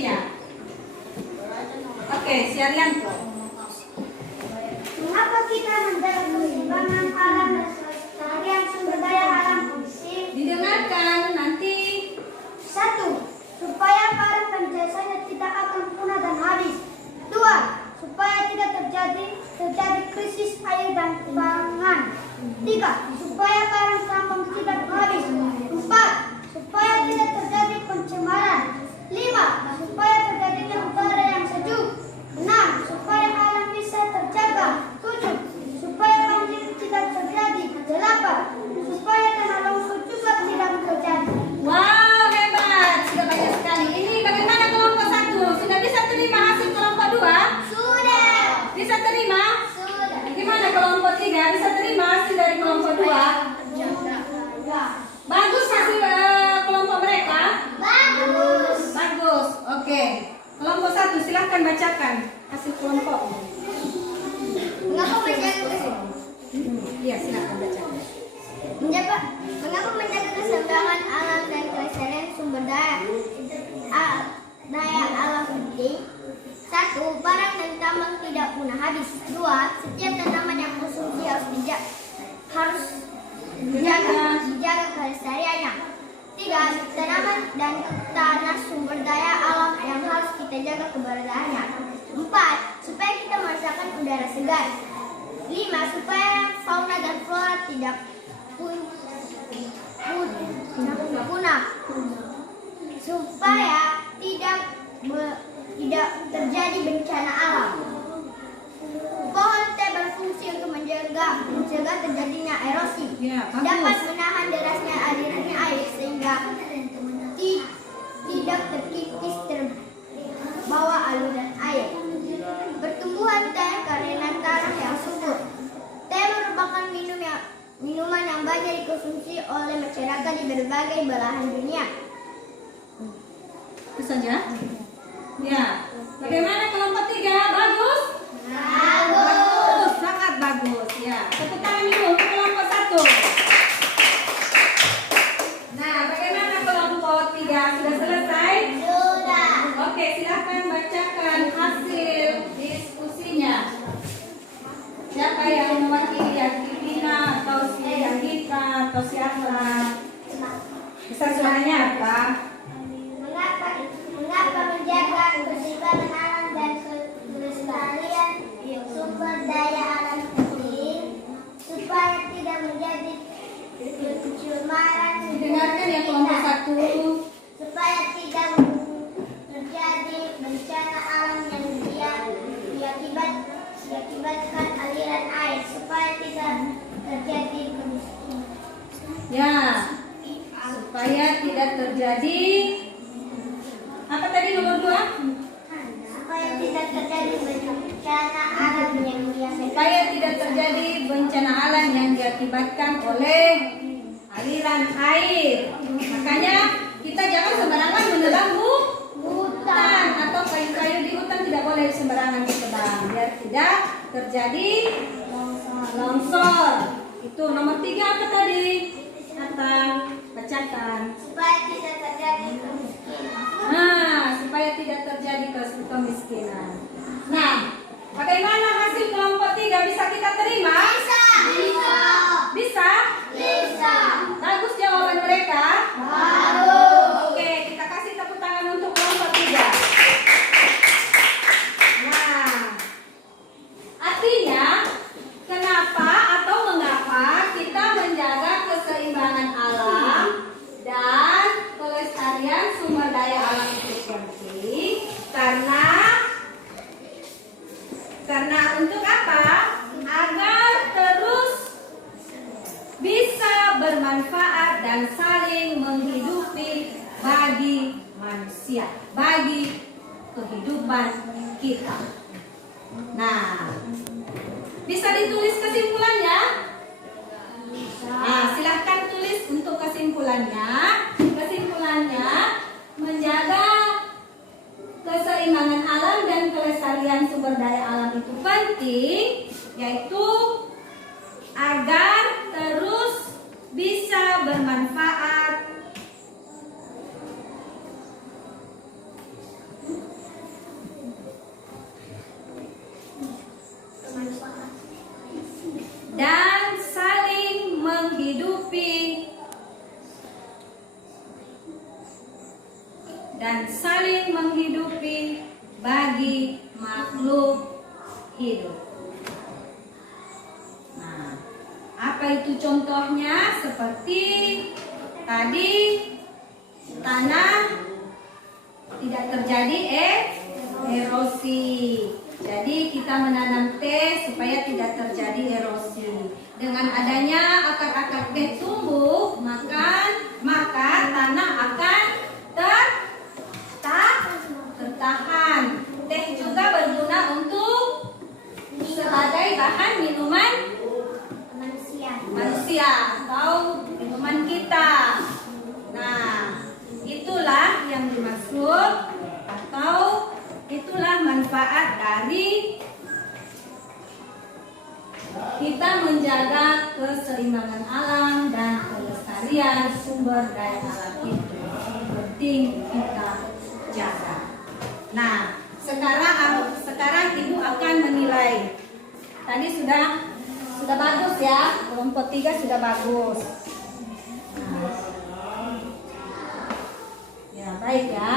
diskusinya. Oke, si Arianto. Mengapa kita menjaga keseimbangan alam dan kelestarian sumber daya alam kondusif? Didengarkan nanti. 1. Supaya para penjelasannya tidak akan punah dan habis. 2. Supaya tidak terjadi krisis air dan pangan. 3. Supaya karang sampah tidak habis. 4. Supaya tidak terjadi pencemaran. 5. Supaya terjadinya udara yang sejuk. 6. Supaya alam bisa terjaga. 7. Supaya banjir tidak terjadi. 8. Supaya tanah longsor juga tidak terjadi. Wow, hebat. Sudah banyak sekali. Ini bagaimana kelompok 1? Sudah bisa terima hasil kelompok 2? Sudah. Bisa terima? Sudah. Gimana kelompok 3? Bisa terima hasil dari kelompok 2? Bagus hasil kelompok mereka? Bagus. Bagus. Oke. Kelompok 1 silahkan bacakan hasil kelompok. Mengapa menjaga Iya, silahkan bacakan. Mengapa menjaga keseimbangan alam dan kelestarian sumber daya alam penting? 1. Barang dan tambang tidak punah habis. 2. Setiap tanaman yang konsumsi harus dijaga kelestariannya. 3. Tanaman dan tanah sumber daya alam yang harus kita jaga keberadaannya. 4. Supaya kita merasakan udara segar. 5. Supaya fauna dan flora tidak punah. Supaya tidak terjadi bencana alam. Pohon teh berfungsi untuk mencegah terjadinya erosi. Ya, bagus. Dapat menahan derasnya alirannya air sehingga tidak terkikis terbawa aliran air. Pertumbuhan teh karena tanah yang subur. Teh merupakan minuman yang banyak dikonsumsi oleh masyarakat di berbagai belahan dunia. Itu saja. Ya. Bagaimana kelompok 3? Bagus? Bagus, sangat bagus. Ya. Tepuk tangan dulu untuk kelompok 1. Nah, bagaimana kelompok 3? Sudah selesai? Sudah. Oke, silahkan bacakan hasil diskusinya. Siapa yang mewakili Akifina atau si Anggita atau siapa? Bisa suaranya apa? Mengapa menjaga keseimbangan alam dan kelestarian sumber daya alam penting? Supaya tidak menjadi pencemaran. Dengarkan ya kelompok 1. Supaya tidak terjadi bencana alam yang diakibatkan aliran air. Supaya tidak terjadi kemiskinan. Ya, supaya tidak terjadi apa tadi nomor 2? Supaya tidak terjadi bencana alam yang Supaya tidak terjadi bencana alam yang diakibatkan oleh aliran air. Makanya kita jangan sembarangan menebang hutan atau kayu-kayu di hutan tidak boleh sembarangan ditebang biar tidak terjadi longsor. Itu nomor 3 apa tadi? Bacakan. supaya tidak terjadi kemiskinan. Nah, supaya tidak terjadi kemiskinan. Nah, bagaimana hasil kelompok 3 bisa kita terima? Bisa. Bisa? Bisa. Bagus jawaban mereka. Bagus. Oke, kita kasih tepuk tangan untuk kelompok 3. Nah, artinya kenapa atau mengapa kita menjaga keseimbangan alam dan kelestarian sumber daya alam itu penting? Karena untuk apa? Agar terus bisa bermanfaat dan saling menghidupi bagi manusia, bagi kehidupan kita. Nah, bisa ditulis kesimpulannya? Nah, silahkan tulis untuk kesimpulannya. Kesimpulannya, menjaga keseimbangan alam dan kelestarian sumber daya alam itu penting, yaitu agar terus bisa bermanfaat dan saling menghidupi bagi makhluk hidup. Nah, apa itu contohnya? Seperti tadi, tanah tidak terjadi erosi. Jadi kita menanam teh supaya tidak terjadi erosi. Dengan adanya akar-akar teh tumbuh, maka tanah akan tertahan. Teh juga berguna untuk sebagai bahan minuman manusia atau minuman kita. Nah, itulah yang dimaksud atau itulah manfaat dari kita menjaga keseimbangan alam dan kelestarian sumber daya alam itu. Penting kita jaga. Nah, sekarang Ibu akan menilai. Tadi sudah bagus ya, kelompok 3 sudah bagus. Nah, ya baik ya.